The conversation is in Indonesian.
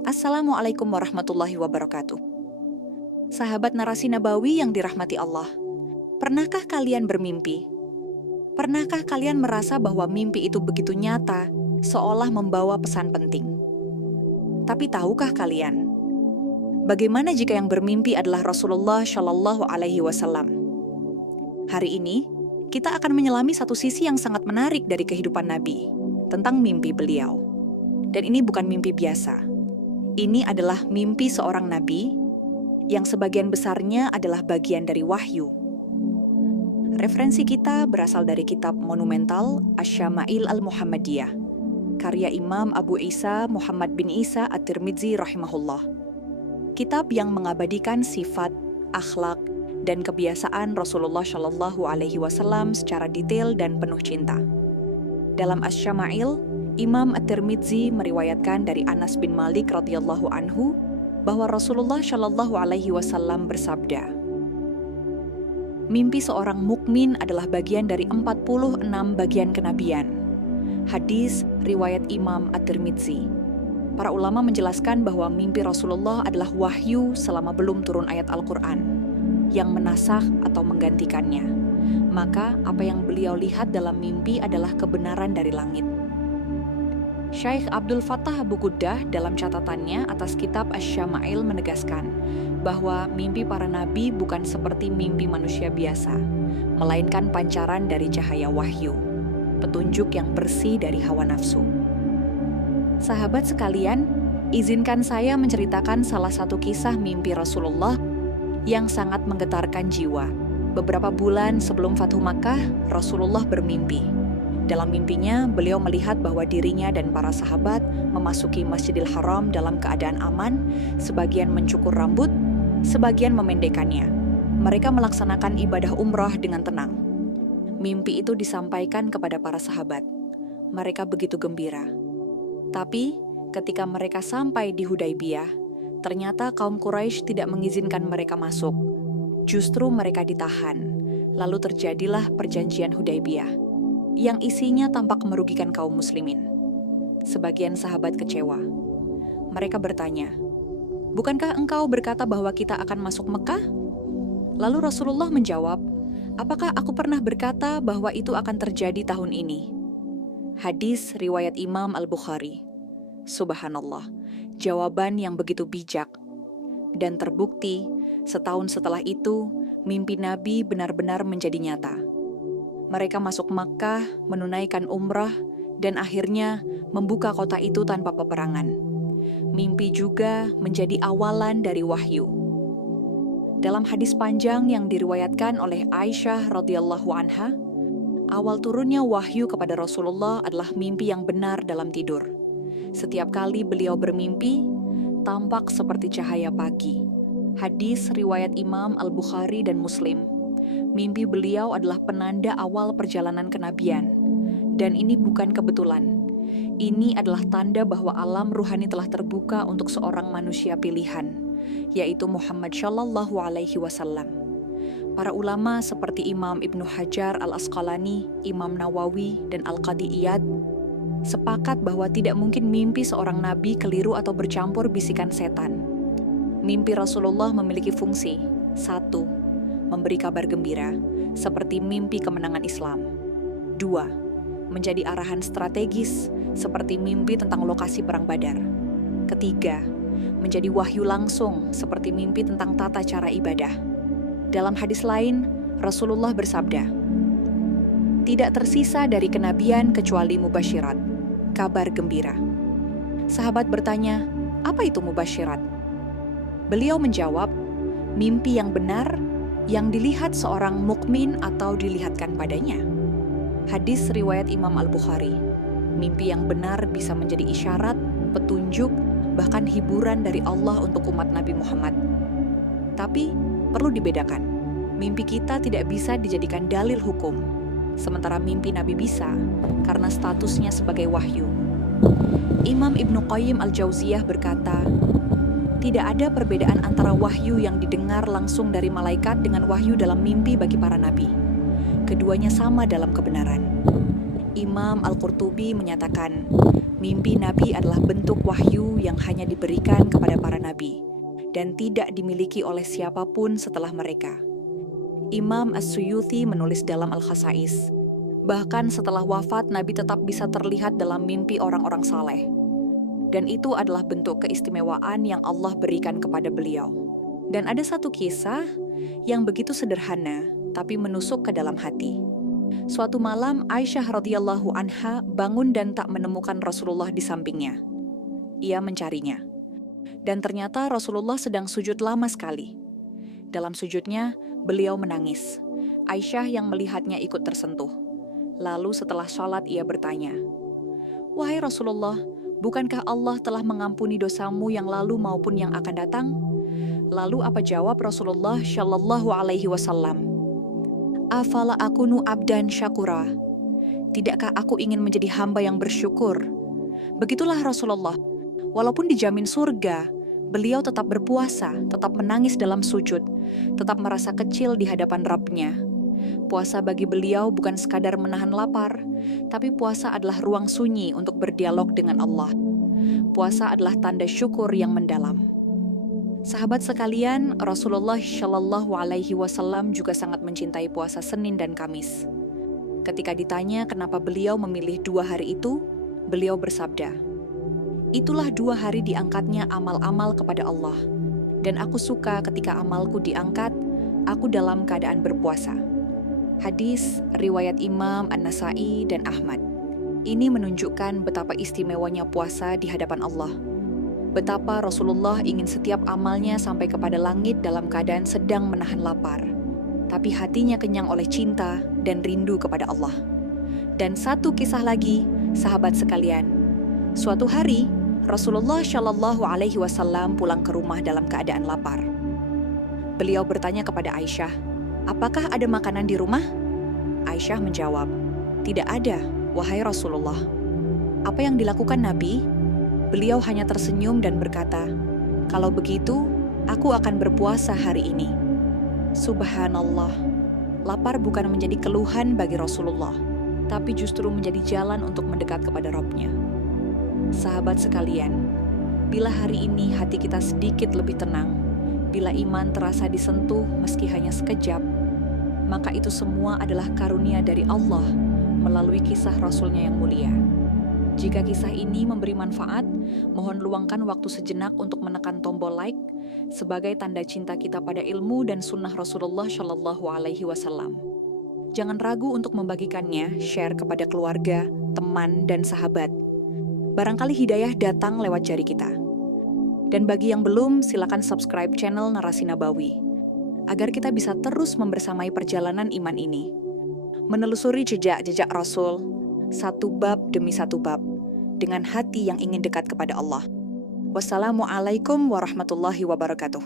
Assalamualaikum warahmatullahi wabarakatuh. Sahabat narasi nabawi yang dirahmati Allah, pernahkah kalian bermimpi? Pernahkah kalian merasa bahwa mimpi itu begitu nyata, seolah membawa pesan penting? Tapi tahukah kalian, bagaimana jika yang bermimpi adalah Rasulullah Shallallahu Alaihi Wasallam? Hari ini, kita akan menyelami satu sisi yang sangat menarik dari kehidupan Nabi, tentang mimpi beliau. Dan ini bukan mimpi biasa. Ini adalah mimpi seorang nabi yang sebagian besarnya adalah bagian dari wahyu. Referensi kita berasal dari kitab monumental Asy-Syama'il Al-Muhammadiyah, karya Imam Abu Isa Muhammad bin Isa At-Tirmidzi rahimahullah. Kitab yang mengabadikan sifat, akhlak, dan kebiasaan Rasulullah Shallallahu Alaihi Wasallam secara detail dan penuh cinta. Dalam Asy-Syama'il, Imam At-Tirmidzi meriwayatkan dari Anas bin Malik radhiyallahu anhu bahwa Rasulullah Shallallahu Alaihi Wasallam bersabda, "Mimpi seorang mukmin adalah bagian dari 46 bagian kenabian." Hadis riwayat Imam At-Tirmidzi. Para ulama menjelaskan bahwa mimpi Rasulullah adalah wahyu selama belum turun ayat Al-Quran yang menasakh atau menggantikannya. Maka apa yang beliau lihat dalam mimpi adalah kebenaran dari langit. Syekh Abdul Fattah Abu Quddah dalam catatannya atas kitab Asy-Syama'il menegaskan bahwa mimpi para nabi bukan seperti mimpi manusia biasa, melainkan pancaran dari cahaya wahyu, petunjuk yang bersih dari hawa nafsu. Sahabat sekalian, izinkan saya menceritakan salah satu kisah mimpi Rasulullah yang sangat menggetarkan jiwa. Beberapa bulan sebelum Fathu Makkah, Rasulullah bermimpi. Dalam mimpinya, beliau melihat bahwa dirinya dan para sahabat memasuki Masjidil Haram dalam keadaan aman, sebagian mencukur rambut, sebagian memendekkannya. Mereka melaksanakan ibadah umrah dengan tenang. Mimpi itu disampaikan kepada para sahabat. Mereka begitu gembira. Tapi, ketika mereka sampai di Hudaybiyah, ternyata kaum Quraisy tidak mengizinkan mereka masuk. Justru mereka ditahan. Lalu terjadilah perjanjian Hudaybiyah yang isinya tampak merugikan kaum muslimin. Sebagian sahabat kecewa. Mereka bertanya, "Bukankah engkau berkata bahwa kita akan masuk Mekah?" Lalu Rasulullah menjawab, "Apakah aku pernah berkata bahwa itu akan terjadi tahun ini?" Hadis riwayat Imam Al-Bukhari. Subhanallah, jawaban yang begitu bijak. Dan terbukti, setahun setelah itu, mimpi Nabi benar-benar menjadi nyata. Mereka masuk Makkah, menunaikan umrah, dan akhirnya membuka kota itu tanpa peperangan. Mimpi juga menjadi awalan dari wahyu. Dalam hadis panjang yang diriwayatkan oleh Aisyah radhiyallahu anha, awal turunnya wahyu kepada Rasulullah adalah mimpi yang benar dalam tidur. Setiap kali beliau bermimpi, tampak seperti cahaya pagi. Hadis riwayat Imam Al-Bukhari dan Muslim. Mimpi beliau adalah penanda awal perjalanan kenabian. Dan ini bukan kebetulan. Ini adalah tanda bahwa alam ruhani telah terbuka untuk seorang manusia pilihan, yaitu Muhammad Shallallahu Alaihi Wasallam. Para ulama seperti Imam Ibnu Hajar Al-Asqalani, Imam Nawawi, dan Al-Qadi Iyad sepakat bahwa tidak mungkin mimpi seorang nabi keliru atau bercampur bisikan setan. Mimpi Rasulullah memiliki fungsi: 1. Memberi kabar gembira, seperti mimpi kemenangan Islam. 2. Menjadi arahan strategis, seperti mimpi tentang lokasi perang Badar. 3. Menjadi wahyu langsung, seperti mimpi tentang tata cara ibadah. Dalam hadis lain, Rasulullah bersabda, "Tidak tersisa dari kenabian kecuali mubasyirat," kabar gembira. Sahabat bertanya, "Apa itu mubasyirat?" Beliau menjawab, "Mimpi yang benar yang dilihat seorang mukmin atau dilihatkan padanya." Hadis riwayat Imam Al-Bukhari. Mimpi yang benar bisa menjadi isyarat, petunjuk, bahkan hiburan dari Allah untuk umat Nabi Muhammad. Tapi perlu dibedakan, mimpi kita tidak bisa dijadikan dalil hukum, sementara mimpi Nabi bisa karena statusnya sebagai wahyu. Imam Ibnu Qayyim Al-Jauziyah berkata, "Tidak ada perbedaan antara wahyu yang didengar langsung dari malaikat dengan wahyu dalam mimpi bagi para nabi. Keduanya sama dalam kebenaran." Imam Al-Qurtubi menyatakan, Mimpi Nabi adalah bentuk wahyu yang hanya diberikan kepada para nabi dan tidak dimiliki oleh siapapun setelah mereka. Imam As-Suyuti menulis dalam Al-Khasais, bahkan setelah wafat Nabi tetap bisa terlihat dalam mimpi orang-orang saleh. Dan itu adalah bentuk keistimewaan yang Allah berikan kepada beliau. Dan ada satu kisah yang begitu sederhana, tapi menusuk ke dalam hati. Suatu malam Aisyah radhiyallahu anha bangun dan tak menemukan Rasulullah di sampingnya. Ia mencarinya. Dan ternyata Rasulullah sedang sujud lama sekali. Dalam sujudnya, beliau menangis. Aisyah yang melihatnya ikut tersentuh. Lalu setelah sholat ia bertanya, "Wahai Rasulullah, bukankah Allah telah mengampuni dosamu yang lalu maupun yang akan datang?" Lalu apa jawab Rasulullah Shallallahu Alaihi Wasallam? "Afala akunu abdan syakura." Tidakkah aku ingin menjadi hamba yang bersyukur? Begitulah Rasulullah. Walaupun dijamin surga, beliau tetap berpuasa, tetap menangis dalam sujud, tetap merasa kecil di hadapan Rabb-Nya. Puasa bagi beliau bukan sekadar menahan lapar, tapi puasa adalah ruang sunyi untuk berdialog dengan Allah. Puasa adalah tanda syukur yang mendalam. Sahabat sekalian, Rasulullah Shallallahu Alaihi Wasallam juga sangat mencintai puasa Senin dan Kamis. Ketika ditanya kenapa beliau memilih 2 hari itu, beliau bersabda, "Itulah 2 hari diangkatnya amal-amal kepada Allah. Dan aku suka ketika amalku diangkat, aku dalam keadaan berpuasa." Hadis riwayat Imam An-Nasai dan Ahmad. Ini menunjukkan betapa istimewanya puasa di hadapan Allah. Betapa Rasulullah ingin setiap amalnya sampai kepada langit dalam keadaan sedang menahan lapar. Tapi hatinya kenyang oleh cinta dan rindu kepada Allah. Dan satu kisah lagi, sahabat sekalian. Suatu hari, Rasulullah Shallallahu Alaihi Wasallam pulang ke rumah dalam keadaan lapar. Beliau bertanya kepada Aisyah, "Apakah ada makanan di rumah?" Aisyah menjawab, "Tidak ada, wahai Rasulullah." Apa yang dilakukan Nabi? Beliau hanya tersenyum dan berkata, "Kalau begitu, aku akan berpuasa hari ini." Subhanallah, lapar bukan menjadi keluhan bagi Rasulullah, tapi justru menjadi jalan untuk mendekat kepada Rabb-Nya. Sahabat sekalian, bila hari ini hati kita sedikit lebih tenang, bila iman terasa disentuh meski hanya sekejap, maka itu semua adalah karunia dari Allah melalui kisah Rasul-Nya yang mulia. Jika kisah ini memberi manfaat, mohon luangkan waktu sejenak untuk menekan tombol like sebagai tanda cinta kita pada ilmu dan sunnah Rasulullah Shallallahu Alaihi Wasallam. Jangan ragu untuk membagikannya, share kepada keluarga, teman, dan sahabat. Barangkali hidayah datang lewat jari kita. Dan bagi yang belum, silakan subscribe channel Narasi Nabawi, agar kita bisa terus membersamai perjalanan iman ini. Menelusuri jejak-jejak Rasul, satu bab demi satu bab, dengan hati yang ingin dekat kepada Allah. Wassalamualaikum warahmatullahi wabarakatuh.